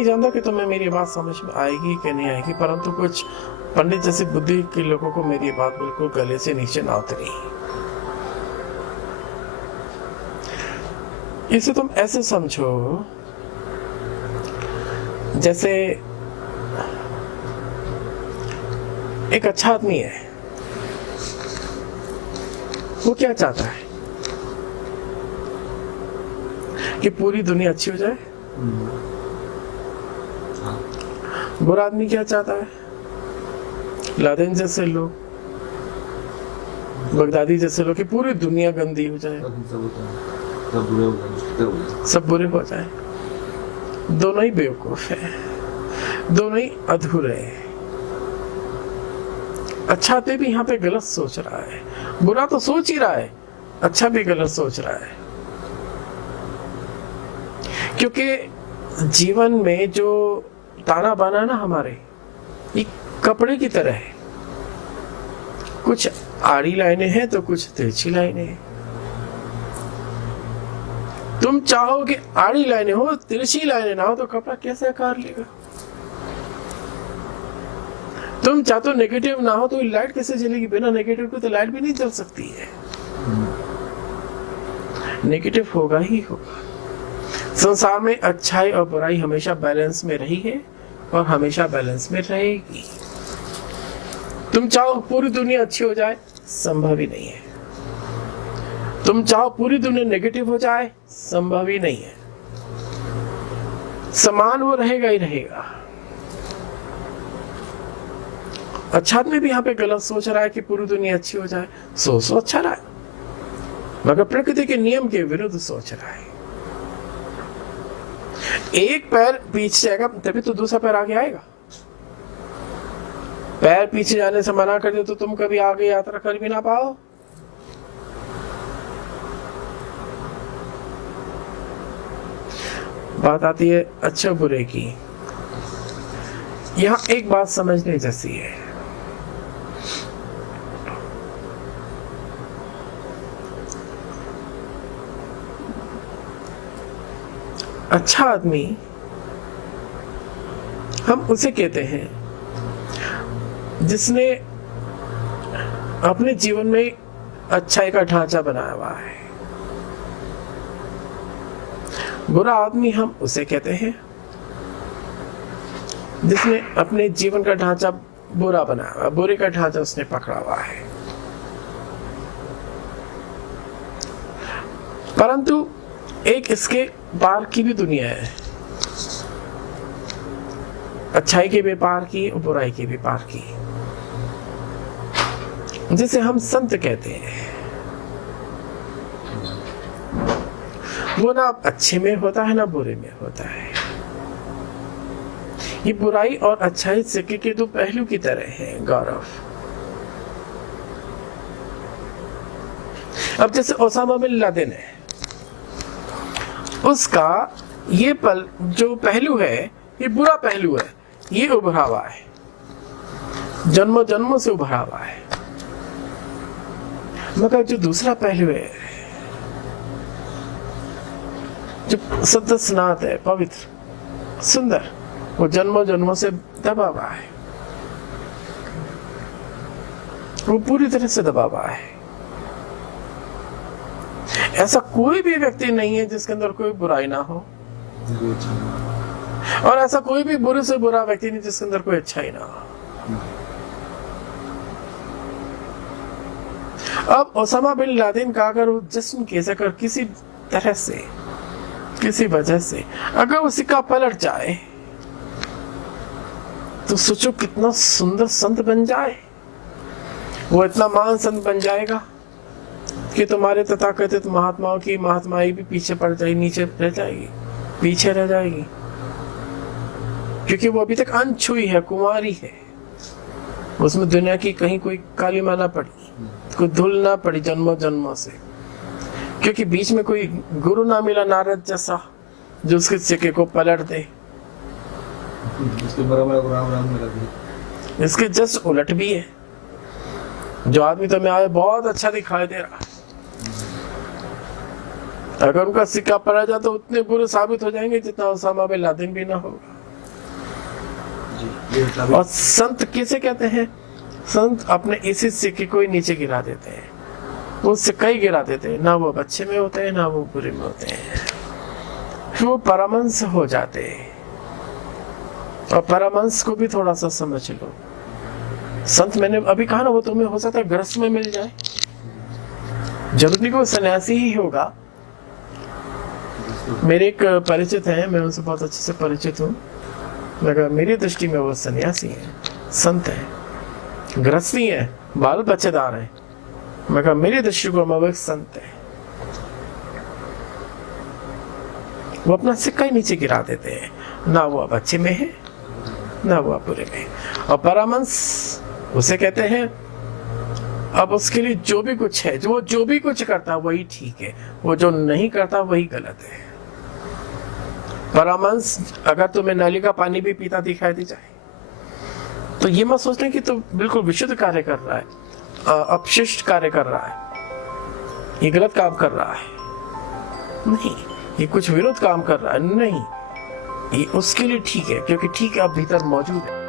नहीं जानता कि तुम्हें मेरी बात समझ में आएगी कि नहीं आएगी, परंतु कुछ पंडित जैसी बुद्धि के लोगों को मेरी बात बिल्कुल गले से नीचे ना उतरी। इसे तुम ऐसे समझो जैसे एक अच्छा आदमी है, वो क्या चाहता है कि पूरी दुनिया अच्छी हो जाए। बुरा आदमी क्या चाहता है, लादेन जैसे लोग, बगदादी जैसे लोग, कि पूरी दुनिया गंदी हो जाए, सब बुरे हो जाए। दोनों ही बेवकूफ है, दोनों ही अधूरे हैं। अच्छा आदमी भी यहाँ पे गलत सोच रहा है, बुरा तो सोच ही रहा है, अच्छा भी गलत सोच रहा है। क्योंकि जीवन में जो ताना बाना ना हमारे, ये कपड़े की तरह है, कुछ आड़ी लाइनें हैं तो कुछ तिरछी लाइनें हैं। तुम चाहो कि आड़ी लाइनें हो, तिरछी लाइनें ना हो, तो कपड़ा कैसे आकार लेगा। तुम चाहते हो नेगेटिव ना हो तो लाइट कैसे जलेगी, बिना नेगेटिव के तो लाइट भी नहीं जल सकती है। नेगेटिव होगा ही होगा। संसार में अच्छाई और बुराई हमेशा बैलेंस में रही है और हमेशा बैलेंस में रहेगी। तुम चाहो पूरी दुनिया अच्छी हो जाए, संभव ही नहीं है। तुम चाहो पूरी दुनिया नेगेटिव हो जाए, संभव ही नहीं है। समान वो रहेगा ही रहेगा। अच्छा आदमी भी यहाँ पे गलत सोच रहा है कि पूरी दुनिया अच्छी हो जाए, सोच अच्छा रहा है, मगर प्रकृति के नियम के विरुद्ध सोच रहा है। एक पैर पीछे जाएगा तभी तो दूसरा पैर आगे आएगा। पैर पीछे जाने से मना कर दो तो तुम कभी आगे यात्रा कर भी ना पाओ। बात आती है अच्छा बुरे की। यहां एक बात समझने जैसी है, अच्छा आदमी हम उसे कहते हैं जिसने अपने जीवन में अच्छाई का ढांचा बनाया हुआ है। बुरा आदमी हम उसे कहते हैं जिसने अपने जीवन का ढांचा बुरा बनाया हुआ, बुरे का ढांचा उसने पकड़ा हुआ है। परंतु एक इसके पार की भी दुनिया है, अच्छाई के भी पार की और बुराई के भी पार की, जिसे हम संत कहते हैं। वो ना अच्छे में होता है ना बुरे में होता है। ये बुराई और अच्छाई सिक्के के दो पहलू की तरह है गौरव। अब जैसे ओसामा बिन लादेन है, उसका ये पल जो पहलू है, ये बुरा पहलू है, ये उभरा हुआ है, जन्मों जन्मों से उभरा हुआ है। मगर जो दूसरा पहलू है, जो शुद्ध स्नात है, पवित्र सुंदर, वो जन्मों जन्मों से दबा हुआ है, वो पूरी तरह से दबा हुआ है। ऐसा कोई भी व्यक्ति नहीं है जिसके अंदर कोई बुराई ना हो, और ऐसा कोई भी बुरे से बुरा व्यक्ति नहीं जिसके अंदर कोई अच्छाई ना हो। अब ओसामा बिन लादेन का अगर वो जिस्म कैसे कर किसी तरह से, किसी वजह से अगर वो सिक्का पलट जाए, तो सोचो कितना सुंदर संत बन जाए। वो इतना महान संत बन जाएगा कि तुम्हारे तथाकथित महात्माओं की महात्माई भी पीछे पड़ जाएगी, नीचे रह जाएगी, पीछे रह जाएगी, क्योंकि वो अभी तक अनछुई है, कुंवारी है। उसमें दुनिया की कहीं कोई कालीमा ना पड़ी, कोई धूल ना पड़ी जन्मों जन्मों से, क्योंकि बीच में कोई गुरु ना मिला नारद जैसा जो उसके सिक्के को पलट दे। इसके जस्ट उलट भी है। जो आदमी तो मैं आए बहुत अच्छा दिखाई दे रहा, अगर उनका सिक्का पलट जाए तो उतने बुरे साबित हो जाएंगे जितना ओसामा बिन लादेन भी ना होगा। और संत किसे कहते हैं? संत अपने इसी सिक्के को ही नीचे गिरा देते हैं, वो सिक्का ही गिरा देते हैं, ना वो अच्छे में होते हैं ना वो बुरे में होते हैं, फिर वो परमहंस हो जाते हैं। और परमहंस को भी थोड़ा सा समझ लो, संत मैंने अभी कहा ना, वो तुम्हें हो सकता है गृहस्थ में मिल जाए, जरूरी नहीं को सन्यासी ही होगा। मेरे एक परिचित हैं, मैं उनसे बहुत अच्छे से परिचित हूँ, मगर मेरी दृष्टि में वो सन्यासी हैं, संत हैं, गृहस्थी हैं, बाल बच्चेदार हैं, मगर मेरी दृष्टिकोण में वो एक संत है। वो अपना सिक्का ही नीचे गिरा देते हैं, ना वो अब अच्छे में है ना वो अब बुरे में। और परमहंस उसे कहते हैं अब उसके लिए जो भी कुछ है, जो भी कुछ करता वही ठीक है, वो जो नहीं करता वही गलत है। परमहंस अगर तुम्हें नली का पानी भी पीता दिखाई दे जाए तो ये मत सोचना कि तो बिल्कुल विशुद्ध कार्य कर रहा है, अपशिष्ट कार्य कर रहा है, ये गलत काम कर रहा है, नहीं, ये कुछ विरुद्ध काम कर रहा है, नहीं, ये उसके लिए ठीक है, क्योंकि ठीक है अब भीतर मौजूद है।